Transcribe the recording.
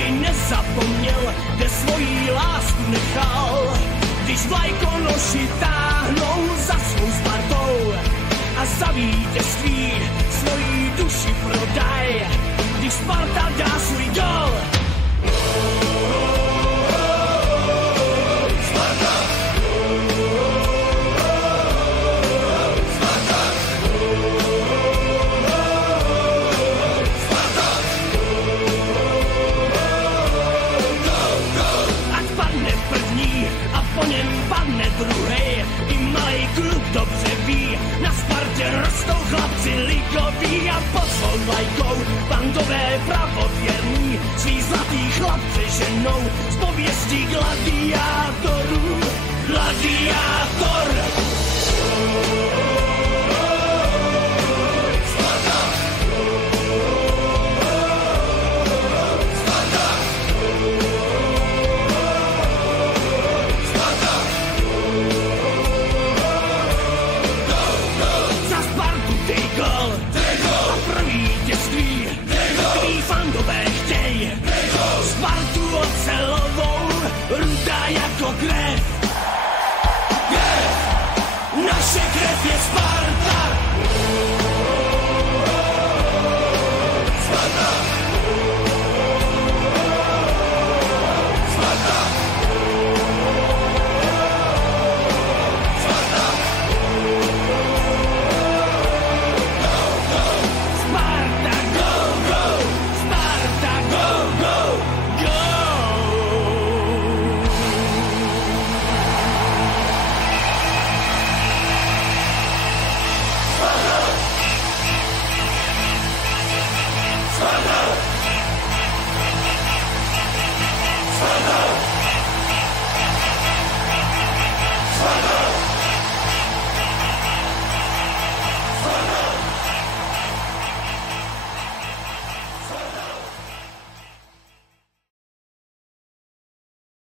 nikdy nezapomněl, kde svojí lásku nechal. Když vlajkonoši táhnou za svou Spartou a za vítězství svojí duši prodaj, když Sparta dá svůj gol. Po něm padne druhej, i malej kluk dobře ví, na Spartě rostou chlapci ligoví a pod svou vlajkou bandové pravověrní svý zlatý chlapce ženou z pověstí gladiátor.